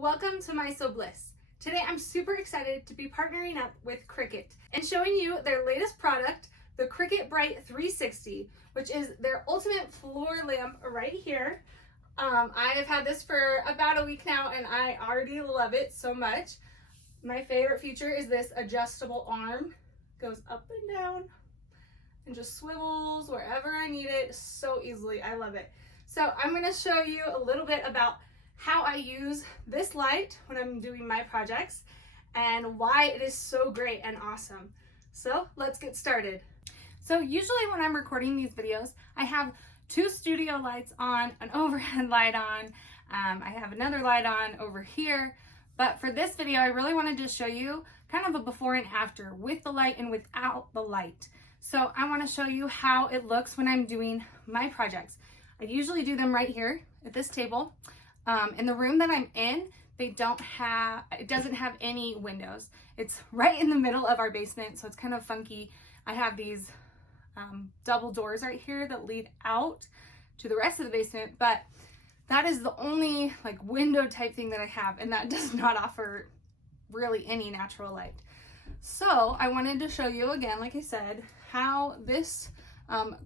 Welcome to My Sew Bliss. Today I'm super excited to be partnering up with Cricut and showing you their latest product, the Cricut Bright 360, which is their ultimate floor lamp right here. I have had this for about a week now and I already love it so much. My favorite feature is this adjustable arm. Goes up and down and just swivels wherever I need it so easily. I love it. So I'm going to show you a little bit about how I use this light when I'm doing my projects and why it is so great and awesome. So let's get started. So usually when I'm recording these videos, I have two studio lights on, an overhead light on, I have another light on over here, but for this video I really wanted to show you kind of a before and after with the light and without the light. So I want to show you how it looks when I'm doing my projects. I usually do them right here at this table. In the room that I'm in, it doesn't have any windows. It's right in the middle of our basement, so it's kind of funky. I have these double doors right here that lead out to the rest of the basement, but that is the only like window type thing that I have, and that does not offer really any natural light. So I wanted to show you again, like I said, how this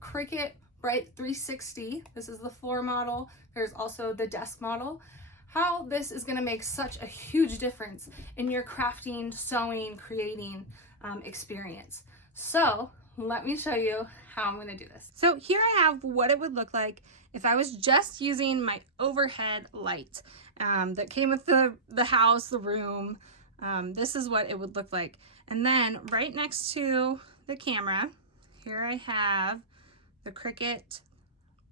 Cricut Bright 360, this is the floor model, there's also the desk model, how this is going to make such a huge difference in your crafting, sewing, creating experience. So let me show you how I'm going to do this. So here I have what it would look like if I was just using my overhead light that came with the house, the room. This is what it would look like. And then right next to the camera, here I have the Cricut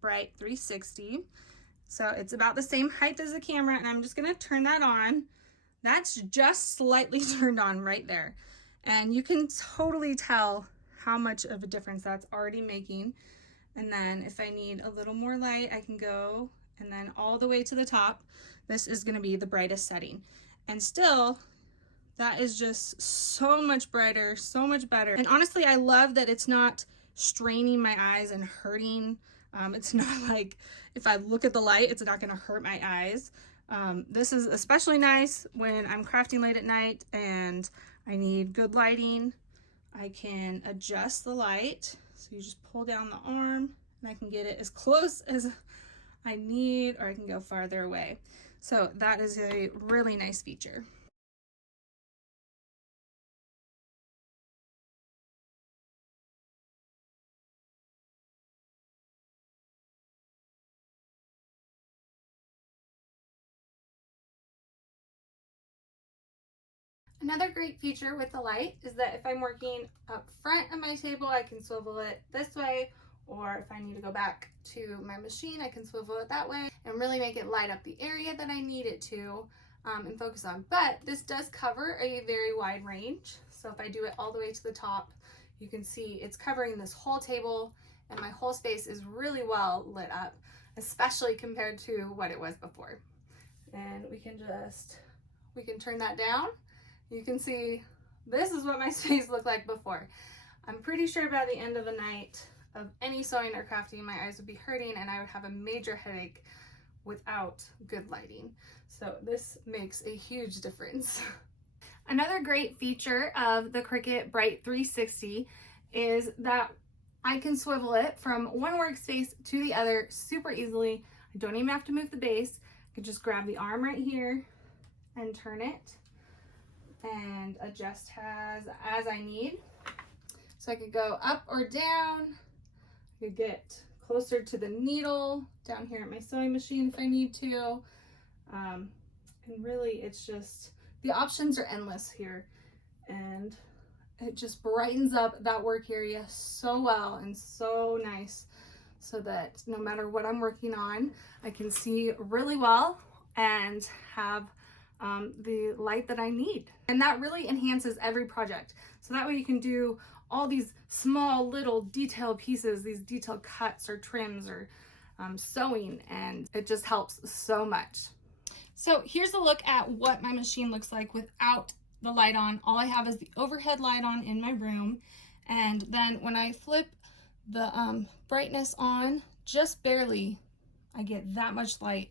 Bright 360. So it's about the same height as the camera, and I'm just gonna turn that on. That's just slightly turned on right there. And you can totally tell how much of a difference that's already making. And then if I need a little more light, I can go and then all the way to the top. This is gonna be the brightest setting. And still, that is just so much brighter, so much better. And honestly, I love that it's not straining my eyes and hurting. It's not like if I look at the light, it's not gonna hurt my eyes. This is especially nice when I'm crafting late at night and I need good lighting. I can adjust the light. So you just pull down the arm and I can get it as close as I need, or I can go farther away. So that is a really nice feature. Another great feature with the light is that if I'm working up front of my table, I can swivel it this way, or if I need to go back to my machine, I can swivel it that way and really make it light up the area that I need it to and focus on. But this does cover a very wide range. So if I do it all the way to the top, you can see it's covering this whole table and my whole space is really well lit up, especially compared to what it was before. And we can turn that down. You can see this is what my space looked like before. I'm pretty sure by the end of the night of any sewing or crafting, my eyes would be hurting and I would have a major headache without good lighting. So this makes a huge difference. Another great feature of the Cricut Bright 360 is that I can swivel it from one workspace to the other super easily. I don't even have to move the base. I can just grab the arm right here and turn it and adjust as I need. So I could go up or down. I could get closer to the needle down here at my sewing machine if I need to. And really it's just, the options are endless here. And it just brightens up that work area so well and so nice so that no matter what I'm working on, I can see really well and have the light that I need. And that really enhances every project. So that way you can do all these small little detailed pieces, these detailed cuts or trims or sewing, and it just helps so much. So here's a look at what my machine looks like without the light on. All I have is the overhead light on in my room. And then when I flip the brightness on, just barely, I get that much light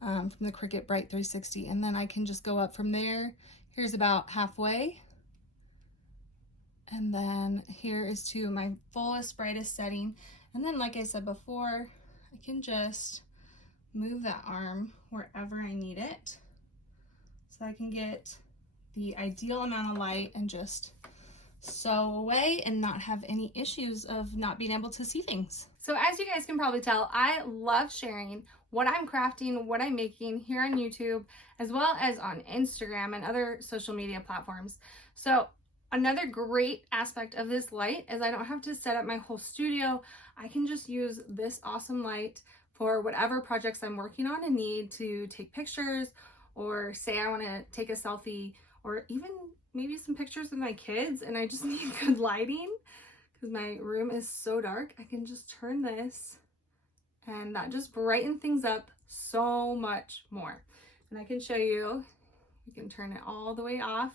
from the Cricut Bright 360, and then I can just go up from there. Here's about halfway, and then here is to my fullest, brightest setting. And then, like I said before, I can just move that arm wherever I need it, so I can get the ideal amount of light and just sew away and not have any issues of not being able to see things. So as you guys can probably tell, I love sharing what I'm crafting, what I'm making here on YouTube, as well as on Instagram and other social media platforms. So another great aspect of this light is I don't have to set up my whole studio. I can just use this awesome light for whatever projects I'm working on and need to take pictures, or say I want to take a selfie, or even maybe some pictures of my kids and I just need good lighting because my room is so dark. I can just turn this and that just brightens things up so much more. And I can show you, you can turn it all the way off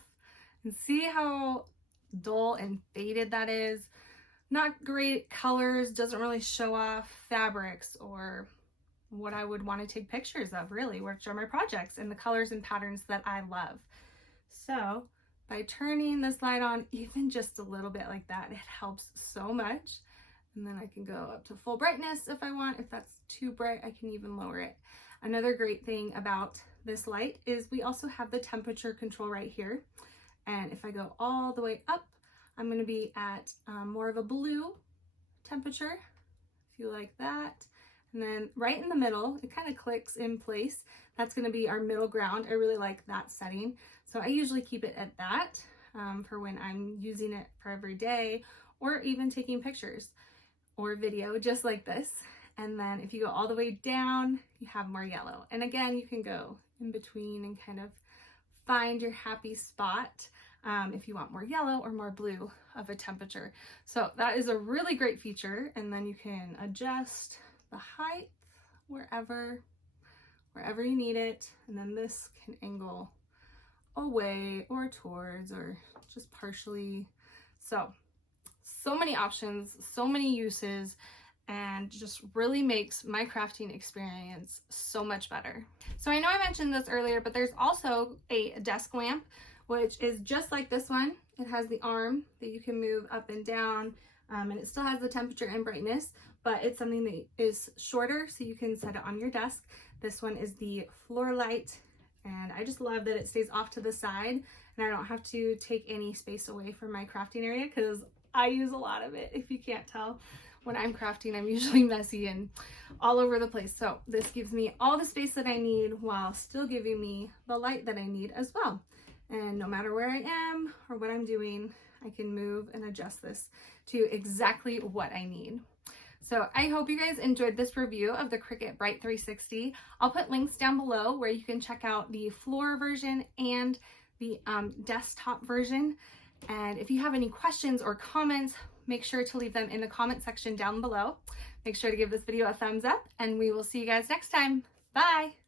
and see how dull and faded that is. Not great colors, doesn't really show off fabrics or what I would want to take pictures of, really, which are my projects and the colors and patterns that I love. So by turning this light on even just a little bit like that, it helps so much. And then I can go up to full brightness if I want. If that's too bright, I can even lower it. Another great thing about this light is we also have the temperature control right here. And if I go all the way up, I'm going to be at more of a blue temperature, if you like that. And then right in the middle, it kind of clicks in place. That's going to be our middle ground. I really like that setting. So I usually keep it at that for when I'm using it for every day, or even taking pictures or video just like this. And then if you go all the way down, you have more yellow. And again, you can go in between and kind of find your happy spot if you want more yellow or more blue of a temperature. So that is a really great feature. And then you can adjust the height wherever you need it. And then this can angle away or towards or just partially. So many options, so many uses, and just really makes my crafting experience so much better. So I know I mentioned this earlier, but there's also a desk lamp, which is just like this one. It has the arm that you can move up and down, and it still has the temperature and brightness, but it's something that is shorter, so you can set it on your desk. This one is the floor light, and I just love that it stays off to the side, and I don't have to take any space away from my crafting area because I use a lot of it. If you can't tell, when I'm crafting, I'm usually messy and all over the place. So this gives me all the space that I need while still giving me the light that I need as well. And no matter where I am or what I'm doing, I can move and adjust this to exactly what I need. So I hope you guys enjoyed this review of the Cricut Bright 360. I'll put links down below where you can check out the floor version and the desktop version. And if you have any questions or comments, make sure to leave them in the comment section down below. Make sure to give this video a thumbs up, and we will see you guys next time. Bye!